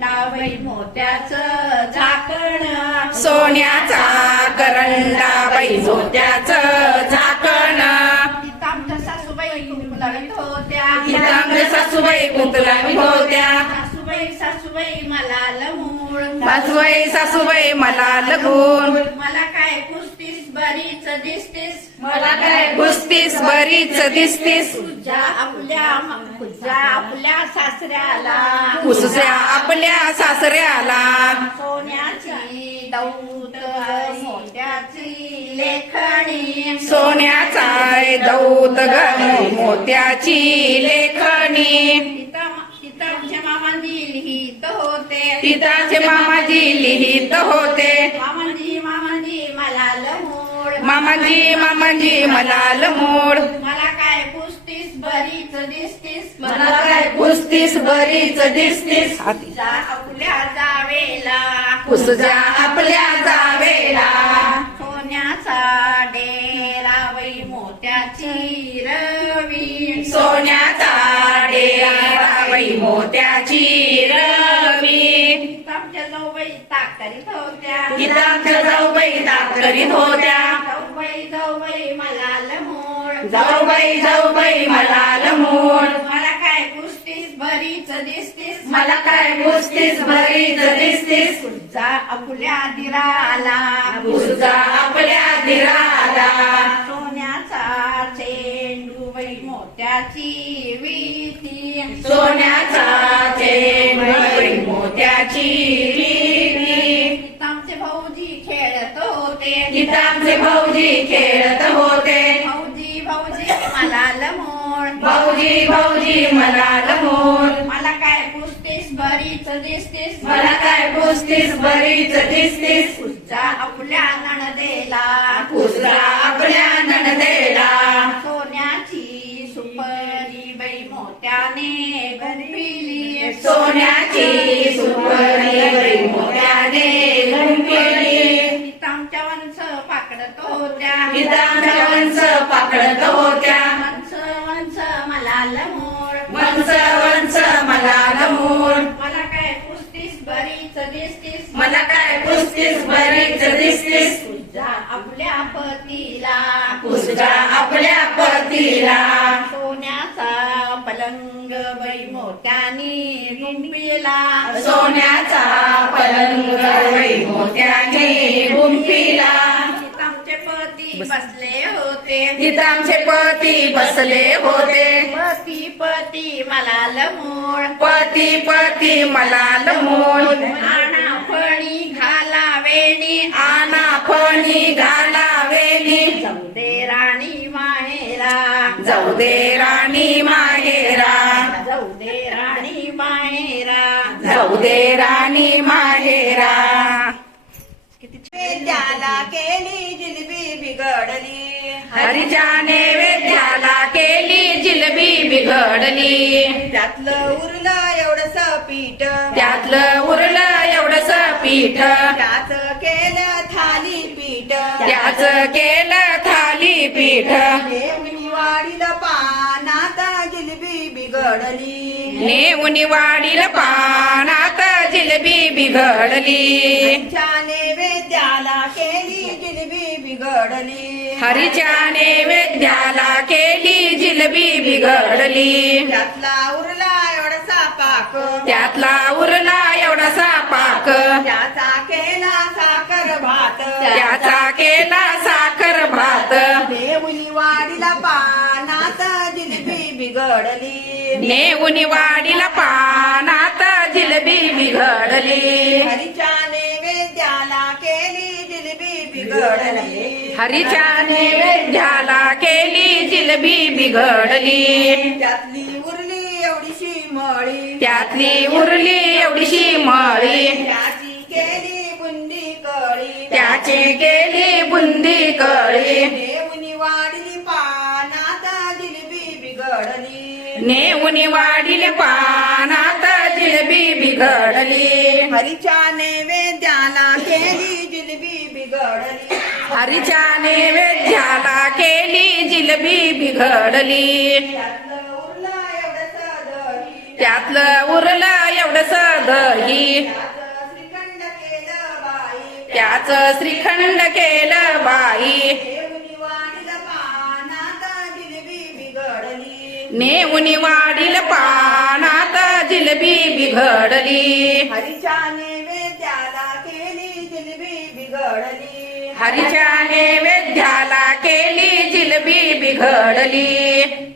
करंडाबाई मोत्याचं झाकण. सोन्याचा करंडा बाई झोत्याचं झाकण सासूबाई कुंकू होत्या. सासूबाई कुंतला होत्या. सासूबाई सासूबाई मला लमूळ सासूबाई सासूबाई मला लगून. मला काय कुस्तीस बरीच दिसतीस. मला काय कुस्तीस बरीच दिसतीस. तुझ्या आपल्या तुझ्या आपल्या सासऱ्याला. उसच्या आपल्या सासऱ्याला. सोन्याची दौत मोत्याची लेखणी. सोन्याचा दौत ग मोत्याची लेखणी तिथं तिथं आमच्या मामांनी लिहित होते. पिताचे मामाजी लिहित होते. मामांजी मामांजी मला लमूळ मामाजी मामाजी मला लमोड मला काय कुस्तीस बरीच दिसतीस? मला काय कुस्तीस बरीच दिसतीस? आपल्या जावेला. उसजा आपल्या जावेला. करीत होत्या. गीताच्या जाऊबाई ताक करीत होत्या. जाऊबाई जाऊबाई मला लमोड जाऊबाई जाऊबाई मला लमोड मला काय कुस्तीस बरीच दिसतीस? मला काय कुस्तीस बरीच दिसतीस? तुझा आपल्या दिराला. उसजा आपल्या दिराला. सोन्याचा चेंडू बाई मोत्याची विती. सोन्याचा मला लमोड भाऊजी भाऊजी मला लमोड मला काय कुस्तीस बरीच दिसतीस. मला काय कुस्तीस बरीच दिसतीस. तुझा आपल्या नणदेला. उसरा आपल्या नणदेला. सोन्याची सुपरी बाई मोत्याने गुंफिली सोन्याची सुपरी बाई मोत्याने तिथं आमच्या वंश पाकडत होत्या. गीताच्या वंश काय कुस्तीस बरीच दिसतीस. आपल्या पतीला. उसरा आपल्या पतीला. सोन्याचा पलंग बाई मोत्याने गुंफिला. सोन्याचा पलंग बाई मोत्याने तिथं आमचे पती बसले होते. तिथं आमचे पती बसले होते. पती पती मला लमोड पती पती मला लमोड आना फणी घाला वेली जाऊ दे राणी माहेरा. जाऊ दे राणी माहेरा. जाऊ दे राणी माहेरा. जाऊ दे राणी माहेरा. त्याला केली जिलबी बिघडली. हरीच्या नैवेद्याला केली जिलबी बिघडली. त्यातलं उरलं एवढस पीठ. त्यातलं उरलं एवढस पीठ. त्याच त्याच केलं थाली पीठ. वाढील पानात जिलबी बिघडली. नेऊन वाडील पानात जिलबी बिघडली. च्या नैवेद्याला केली जिलबी बिघडली. हरीच्या नैवेद्याला केली जिलबी बिघडली. त्यातला उरला एवढसा पाक. त्यातला उरला एवढासा पाक. त्याचा केला साखर भात. त्याचा केला बिघडली नेऊन वाडीला पानात जिलबी बिघडली. हरीच्या नैवेद्याला केली जिलबी बिघडली. हरीच्या नैवेद्याला केली जिलबी बिघडली. त्यातली उरली एवढीशी मळी. त्यातली उरली एवढीशी मळी. त्याची केली बुंदी कळी. त्याची केली बुंदी कळी. नेऊन वाढील पानात जिलबी बिघडली. हरीच्या नैवेद्याला केली जिलबी बिघडली. हरीच्या नैवेद्याला केली जिलबी बिघडली. त्यातलं उरलं एवढंसं दही त्यातलं उरलं एवढस दही त्याचं श्रीखंड केलं बाई. नेऊन वाढील पानात जिलबी बिघडली. हरीच्या नैवेद्याला केली जिलेबी बिघडली. हरीच्या नैवेद्याला केली जिलबी बिघडली.